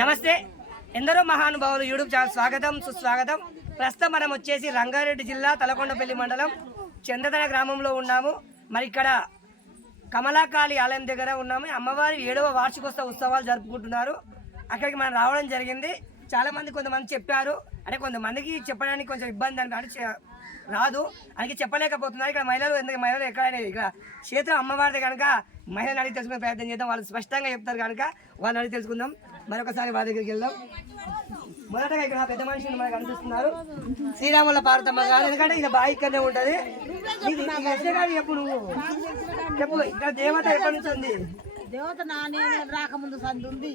నమస్తే. ఎందరో మహానుభావులు యూట్యూబ్ ఛానల్ స్వాగతం సుస్వాగతం. ప్రస్తుతం మనం వచ్చేసి రంగారెడ్డి జిల్లా తలకొండపల్లి మండలం చంద్రధన గ్రామంలో ఉన్నాము. మరి ఇక్కడ కమలాకాళి ఆలయం దగ్గర ఉన్నాము. అమ్మవారి ఏడవ వార్షికోత్సవ ఉత్సవాలు జరుపుకుంటున్నారు. అక్కడికి మనం రావడం జరిగింది. చాలామంది కొంతమంది చెప్పారు. అంటే కొంతమందికి చెప్పడానికి కొంచెం ఇబ్బంది అని అంటే రాదు. అని చెప్పలేకపోతున్నారు ఇక్కడ మహిళలు ఎందుకు మహిళలు ఎక్కడైనా ఇక్కడ క్షేత్రం అమ్మవారిది కనుక మహిళలు అడిగి తెలుసుకునే ప్రయత్నం చేద్దాం. వాళ్ళు స్పష్టంగా చెప్తారు కనుక వాళ్ళని అడిగి తెలుసుకుందాం. మరొకసారి వాళ్ళ దగ్గరికి వెళ్దాం. మొదటగా ఇక్కడ పెద్ద మనుషులు మనకు కనిపిస్తున్నారు శ్రీరాముల పార్వతమ్మ కాదు ఎందుకంటే ఇది బాగా ఇక్కడనే ఉంటుంది. ఇది చెప్పు నువ్వు. చెప్పు. ఇక్కడ దేవత ఎక్కడి నుంచి ఉంది? దేవత నేను రాకముందు సంది ఉంది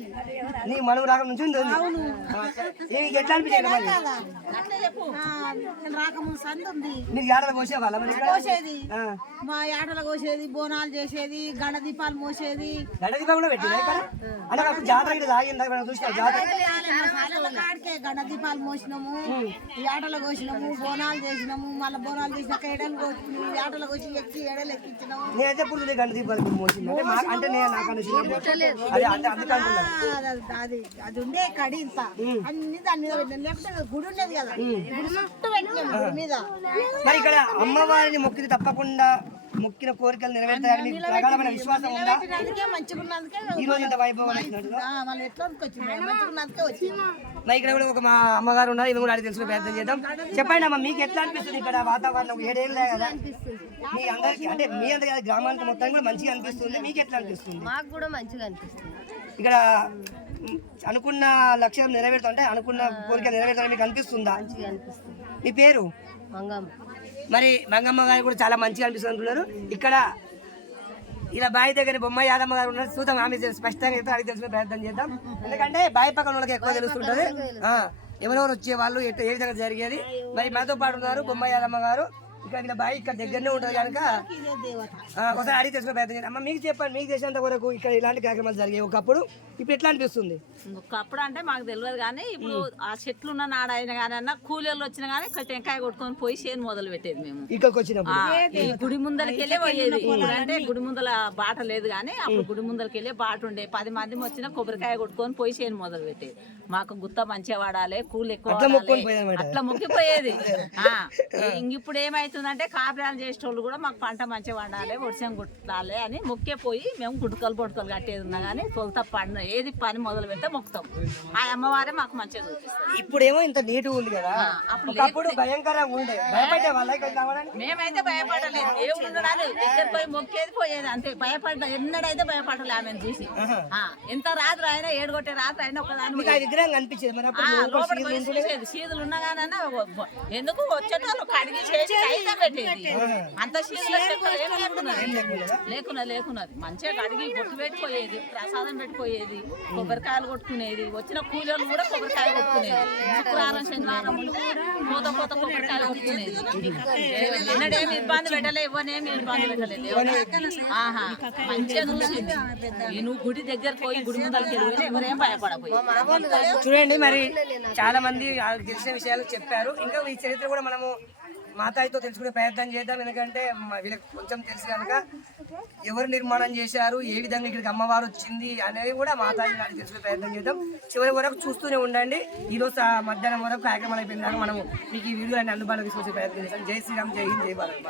నీ మనవు రాక నుంచి ఉంది. నీకు ఎట్లా అనిపించింది మరి? అట్లా చెప్పు. ఆ, నేను రాకముందు సంది ఉంది మీరు ఏడలు పోసే వాళ్ళ మరి ఇక్కడ? కోసేది. మా ఏటలు కోసేది బోనాలు చేసేది గణ దీపాలు మోసేది. గణదీపం కూడా పెట్టిందా అంటే జాతర ఇక్కడ తాగిందా? మనం చూసిన జాతర? ఆటల కాడికే గణ దీపాలు మోసినాము. ఆటలు కోసినాము బోనాలు చేసినాము మళ్ళీ బోనాలు చేసినాక ఎడలు కోసి ఏటలు కోసి ఎక్కి ఎడలు ఎక్కించినాము. నేనైతే గంట దీపాలు మోసింది. అంటే నేను అదే అంటే ఉండే కడి ఇంత. అన్ని దాని మీద పెట్టినాం. లేకపోతే గుడి ఉండేది కదా. గుడి చుట్టూ పెట్టినాము గుడి మీద. మరి ఇక్కడ అమ్మవారిని మొక్కితే తప్పకుండా మొక్కిన కోరికలు నెరవేరుతాయని మీకు ప్రగాఢమైన విశ్వాసం ఉందా? ఈ రోజు ఇంత వైభవం మరి ఇక్కడ కూడా ఒక మా అమ్మగారు ఉన్నారు. ఇవి కూడా అడిగి తెలుసుకునే ప్రయత్నం చేద్దాం. చెప్పండి అమ్మ మీకు ఎట్లా అనిపిస్తుంది ఇక్కడ వాతావరణం? ఏడేళ్ళే కదా. మీ అందరికి అంటే మీ అందరి కాదు, గ్రామానికి మొత్తం కూడా మంచిగా అనిపిస్తుంది. మీకు ఎట్లా అనిపిస్తుంది? మాకు కూడా మంచిగా అనిపిస్తుంది. ఇక్కడ అనుకున్న లక్ష్యం నెరవేరుతా అంటే అనుకున్న కోరిక నెరవేరుతా మీకు అనిపిస్తుందా? మీ పేరు? మరి మంగమ్మ గారు కూడా చాలా మంచిగా అనిపిస్తుంది అంటున్నారు. ఇక్కడ ఇలా బావి దగ్గర బొమ్మ యాదమ్మ గారు ఉన్నారు. చూద్దాం ఆమె స్పష్టంగా చెప్తే అడిగి తెలుసుకునే ప్రయత్నం చేద్దాం. ఎందుకంటే బావి పక్కన వాళ్ళకి ఎక్కువ తెలుస్తుంటది ఎవరెవరు వచ్చే వాళ్ళు ఎట్ట- ఏ విధంగా జరిగేది? మరి మనతో పాటు ఉన్నారు బొమ్మ యాదమ్మ గారు. ఇక్కడ ఇలా బావి ఇక్కడ దగ్గరనే ఉంటుంది కనుక ఒకసారి అడిగి తెలుసుకునే ప్రయత్నం అమ్మ మీకు చెప్పండి మీకు చేసేంత వరకు ఇక్కడ ఇలాంటి కార్యక్రమాలు జరిగాయి. ఒకప్పుడు ఇప్పుడు ఎట్లా అనిపిస్తుంది? ఒకప్పుడు అంటే మాకు తెలియదు కానీ ఇప్పుడు ఆ చెట్లు ఉన్న నాడ అయినా కానీ అన్న కూలీలు వచ్చినా కానీ ఇక్కడ టెంకాయ కొట్టుకొని పోయి చేను మొదలు పెట్టేది మేము. ఇక్కడికి వచ్చినప్పుడు. గుడి ముందరకెళ్ళే పోయేది. ఇప్పుడు అంటే గుడి ముందల బాట లేదు కానీ అప్పుడు గుడి ముందరకెళ్ళే బాట ఉండే. పది మంది వచ్చినా కొబ్బరికాయ కొట్టుకొని పోయి చేను మొదలు పెట్టేది. మాకు గుత్త మంచిగా వాడాలి కూలి ఎక్కువ అట్లా మొక్కిపోయేది. ఆ, ఇంక ఇప్పుడు ఏమైతుందంటే కాపురాలు చేసేటోళ్ళు కూడా మాకు పంట మంచిగా వండాలి వర్షం కుట్టాలి అని మొక్కే పోయి మేము గుడ్కలు పొడుకలు కట్టేది ఉన్నా కానీ తొలత పడిన ఏది పని మొదలు పెడితే మొక్కుతాం. ఆ అమ్మవారే మాకు మంచిగా చూపిస్తారు. ఇప్పుడేమో ఇంత నీట్గా ఉంది కదా. అప్పుడు భయంకరంగా ఉండే. భయపడే మేమైతే భయపడలేదు. దేవుడు దగ్గర పోయి మొక్కేది పోయేది అంతే. భయపడ్డ ఎన్నడైతే భయపడలే ఆమెను చూసి. ఎంత రాత్రి అయినా ఏడుగొట్టే రాత్రి అయినా ఒకదాని విగ్రహం కనిపించేది పోయి. చూసేది సీదులు ఉన్నా కానీ ఎందుకు వచ్చేటోళ్ళు కడిగి చేసి అంత లేకున్నా లేకున్నది మంచిగా కడిగి బొట్టు పెట్టిపోయేది ప్రసాదం పెట్టిపోయేది కొబ్బరికాయలు కొట్టుకునేది వచ్చిన కూలీలు కూడా కొబ్బరికాయ కొట్టుకునేది. శుక్రవారం శనివారం ఉంటే పోత పోత కొబ్బరికాయ కొట్టుకునేది. ఎన్నడేమి ఇబ్బంది పెట్టలే ఇవ్వనేమి ఇబ్బంది పెట్టలేదు. ఆహా మంచిగా చూసింది. ఈ నువ్వు గుడి దగ్గర పోయి గుడి ముందరికి వెళ్ళి ఎవరేం భయపడపోయి చూడండి మరి చాలా మంది తెలిసిన విషయాలు చెప్పారు. ఇంకా ఈ చరిత్ర కూడా మనము మాతాయితో తెలుసుకునే ప్రయత్నం చేద్దాం. ఎందుకంటే వీళ్ళకి కొంచెం తెలుసు కనుక ఎవరు నిర్మాణం చేశారు ఏ విధంగా ఇక్కడికి అమ్మవారు వచ్చింది అనేది కూడా మాతాయి గారికి తెలుసుకునే ప్రయత్నం చేద్దాం. చివరి వరకు చూస్తూనే ఉండండి. ఈ రోజు మధ్యాహ్నం వరకు కార్యక్రమాలు అయిపోయిన మనం మీకు ఈ వీడియో అన్ని అందుబాటులో తీసుకొచ్చే ప్రయత్నం చేస్తాం. జై శ్రీరామ్ జై హింద్ జై భారత్